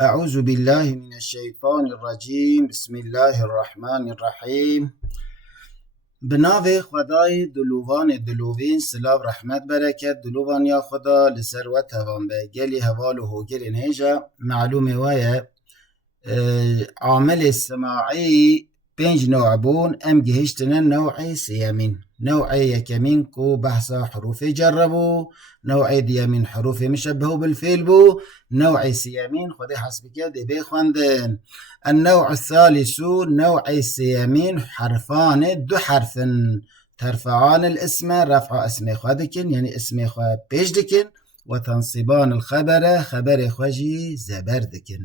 اعوذ بالله من الشیطان الرجیم. بسم الله الرحمن الرحیم. به نام خدای دلوان دلوین، سلام رحمت برکت دلوان یا خدا لسر و توان به گلی حوال و هوگل نیجا معلومه وایه عامل سماعی پنج نوع بون ام گهشتنا نوع سیامین. نوع یکمین کو بحثا حروف جربو، نوع دیامین حروف مشبه بالفعل بو، نوع سیامین خود حسب كده بخوندن. النوع الثالث نوع سیامین حرفان دو حرف ترفعان الاسم رفع اسم خودكن يعني اسم خود پیش دکن و تنصبان الخبر خبر خوجي زبردكن.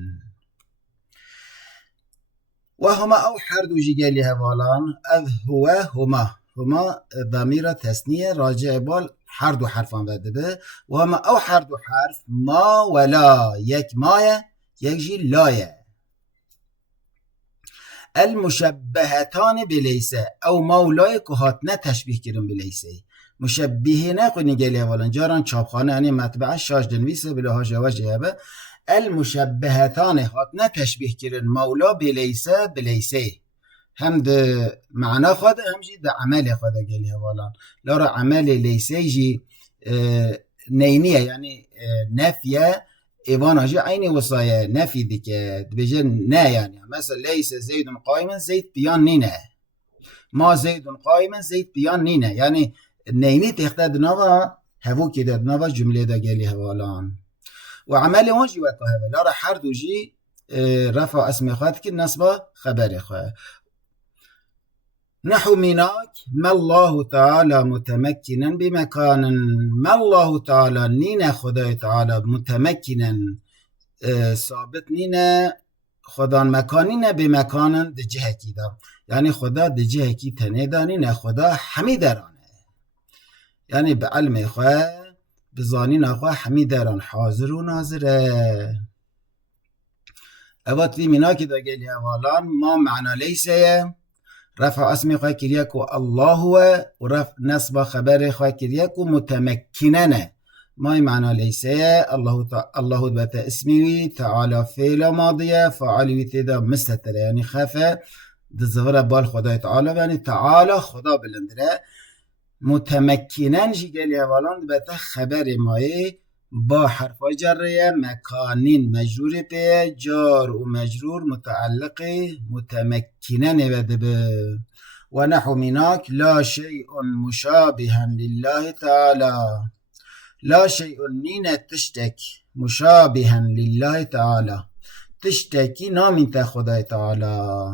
وهما او حردو جيجالي هوالان هما ضمير تثنية راجع بال حردو حرفان بدبه. وهما او حردو حرف ما ولا يك مايا يك جي لايا. المشبهتان بليسه او مولاي كهاتنا تشبيه كرن بليسه مشبهين قني جالي هوالان جاران چاپخانه يعني مطبعه شاش دنويسه بلا هاجه وجهه. المشبهتان هاتنا تشبيه كرن مولا بليسه هم ده معنى خود هم جي ده عمل خود جالي هوالان لارا عمل ليسه جي نينية يعني نفيه ايوانا جي عيني وصايا نفي ديك بجن نا يعني مثلا ليس زيد قائما زيد بيان نينا، ما زيد قائما زيد بيان نينا يعني نيني تختاد نوا هفو كده نوا جمله ده جالي هوالان. وعمل وجي وكهذا لا راح حردو جي رفع اسم خاتك النصب خبر خا. نحو مناك ما الله تعالى متمكنا بمكان. ما الله تعالى نينا خدای تعالى متمكنا ثابت نينا خدان مكاننا بمكان ده جهه کی دا يعني خدا ده جهه کی تنه دانينا خدا حمي درانه يعني بعلم خواه بزانين اخواه حمي دران حاضر و ناظره. اوات في مناك دا قالي اوالان ما معنى ليسه رفع اسم خواه كريكو الله هو ورفع نصب خبر خواه كريكو متمكننا. ما معنى ليسه الله بتا اسمي تعالى فعل ماضية فعل وتدا مستتر يعني خفه دزغره بال خدای تعالى يعني تعالى خدا بلندره. متمكنا جي قالي اوالان بتا خبر ماي با حرف جره مکانین مجرور به جار و مجرور متعلق متمكنا نبده به. ونحو مناك لا شيء مشابها لله تعالى. لا شيء نين تشتك مشابها لله تعالى تشتكي نام انت خدای تعالى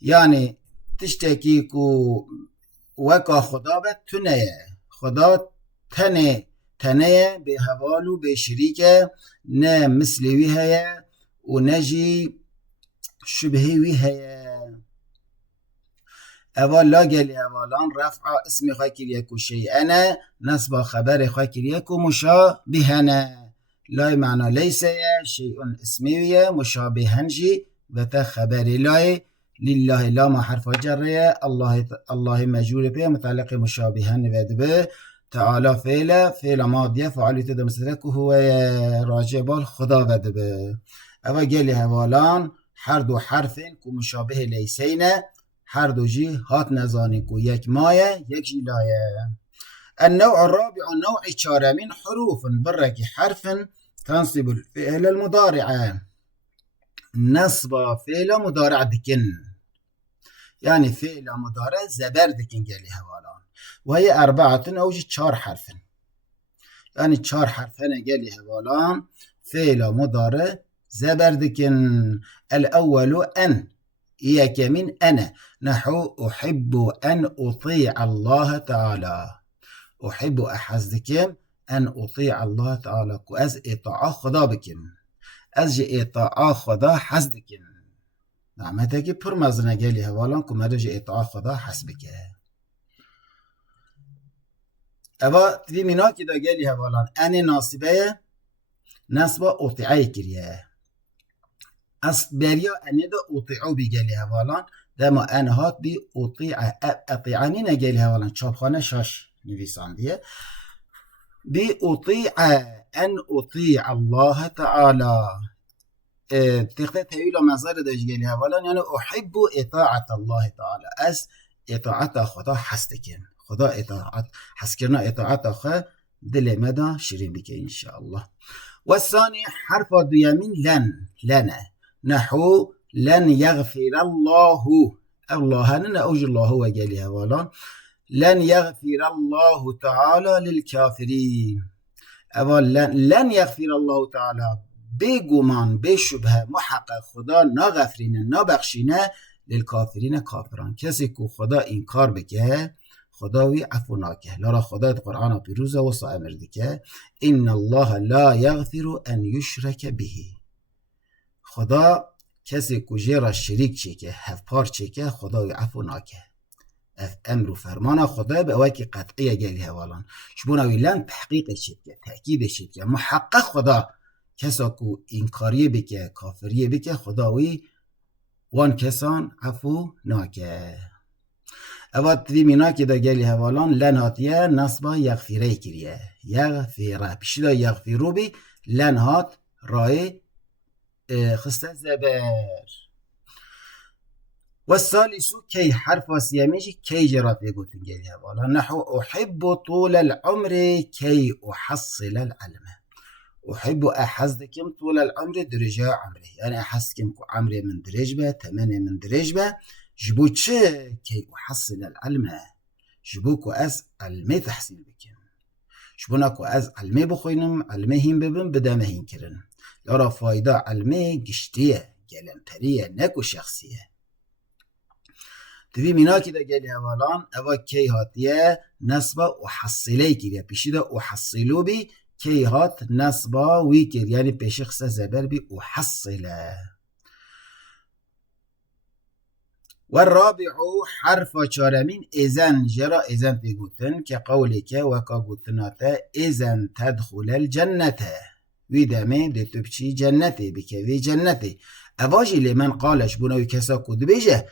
يعني تشتكي كو وكا خدا بتنه خدا تنه به حوال و به شریک نه مثلی هيا و نجي شبهي هيا. اول لا قال اولان رفع اسم خاكر يكو شيئا نصب خبر خاكر يكو مشابهنا. لا معنى ليس شيء اسمي مشابها جي بتا خبر لا لله لا ما حرف جر الله مجرور به متعلق مشابها به. تعالى فعل ماضية فعل تدا مستترك هو راجع بال خدا وده به. اما قال هوالان هر دو حرف کو مشابه لیسین هر دو جی هات نزانی کو یک مایه یک جی لایه. النوع الرابع نوع چارمین حروف برك حرف تنصب الفعل المضارع. نصب فعل مضارع دكن يعني فعل مضارع زبر دكن قال هوالان وهي أربعة أو چار حرف يعني چار حرفين قال هوالان فعل مضارع زبردكن. الأول أن إياك من أنا نحو أحب أن أطيع الله تعالى. أحب أحزدكم أن أطيع الله تعالى كأز إطاعة خدا بكم از جي إطاعة خدا حزدكم. نعمتك پر مزنه قال هوالان كمرة جي إطاعة خدا حسبك. اوا في منا كده قالي هوالان أنا ناصبه نصب أطيعي كريه أصل بريا أنا ده أطيعو بيقالي هوالان ده ما أنا هات بي أطيعني نقالي هوالان چاپخانه شاش نویسان دیه بي أطيع أن أطيع الله تعالى تخته تأويل مصدر دجيل اولا يعني احب اطاعة الله تعالى از اطاعت خدا حستكم خدا اطاعت حسكرنا اطاعت خدا دل مدى شيرين بك ان شاء الله. والثاني حرف دويمين لن نحو لن يغفر الله هنن اوج الله وجالي اولا لن يغفر الله تعالى للكافرين اولا لن يغفر الله تعالى بگمان بشبه محقق خدا نغفرینه نبخشینه للکافرین کافران کسی که خدا این کار بکه خداوی عفو ناکه لارا خدا قرآن پیروزه و صائمر دیکه ان الله لا یغفر ان یشرک به خدا کسی که جیرا شریک چیکه هفپار چیکه خداوی عفو ناکه امر و فرمان خدا به اوی که قطعیه گلی حوالان شبونوی لن تحقیق چیکه تأکید چیکه محقق خدا کسا کو اینکاریه بکه کافریه بکه خداوی وان کسان عفو ناکه اواد توی مینا که دا گلی حوالان لنهاتیه نصبا یغفیره کریه یغفیره پیشی دا یغفیرو بی لنهات رای خسته زبر والثالث كي حرف وسياميجي كي جرات يقولون جالي حوالان نحو أحب طول العمر كي أحصل العلم أحب أحزدكم طول العمر درجة عمري يعني أحزدكم عمري من درجة 8 من درجة جبو تشي كي أحصل العلم جبوكو أز علمي تحصيل بكم جبوناكو أز علمي بخوينم علميهم ببن بدامهين كرن لارا فايدة علمي قشتية جلمبرية نكو شخصية تبي منا كده جالي أولان أوا كي هاتيه نصبا أحصلي كده بيشيدا أحصلو بي كي هات نصبا ويكر يعني بشخص زبر بي أحصله. والرابع حرف چارمين إذن جرى إذن في قوتن كقولك وكا قوتناتا إذن تدخل الجنة ويدامي دي تبشي جنتي بكوي جنتي أواجي لمن قالش بناوي كسا كود بيجه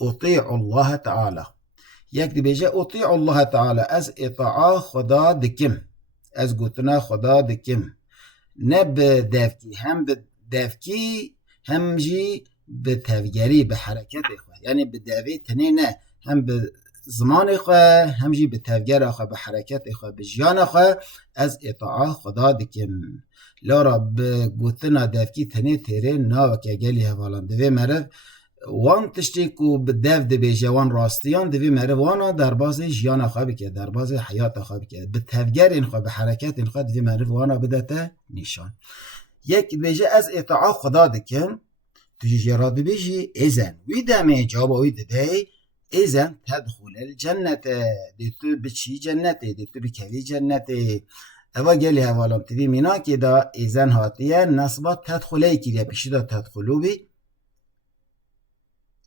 أطيع الله تعالى يكتب بيجه أطيع الله تعالى از إطاعة خدا دكم از قوتنا خدا دكم نب دافكي هم بدافكي هم جي بتفجري بحركات إخوة يعني بدافي تنين هم بزمان إخوة هم جي بتفجر إخوة بحركات إخوة بجيان إخوة از إطاعة خدا دكم لارا بقوتنا دافكي تنين تيرين ناوك يجالي هفالان دوي مرف وان تشتيكو بداف دبيجه وان راستيان دوي مرف وانا درباز جيان إخوة بكي درباز حياة إخوة بكي بتفجر إخوة بحركات إخوة دوي مرف وانا بداته نيشان يك بيجه از إطاعة خدا دكم تجي جراد بيجي إذن ويدامي جواب ويددي إذن تدخل الجنة ديتو بتشي جنة ديتو بكوي جنة أبا قالي هوالام تبي منا كده إذن هاتيه نصبا تدخلي كده بشيدا تدخلو بي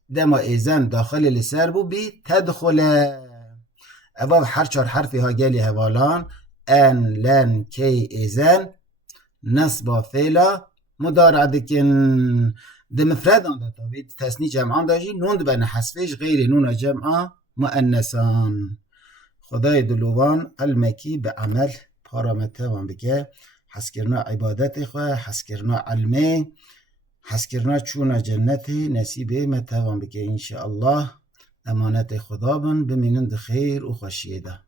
دما إذن داخل لسر بو بي تدخل أبا حرشار حرفي ها قالي هوالان أن لن كي إذن نصبا فيلا مدارع دكن ده مفردان ده تابید تسنی جمعان داشتی نون ده بنا حسفش غیر نون جمعه مؤنثان خدای دلوان علمکی به عمل پارامته وان بکه حس کرنا عبادت خواه حس کرنا علمه حس کرنا چون جنتی نصیبه متوان بکه انشاءالله امانت خدا بن بمینند خیر و خوشیده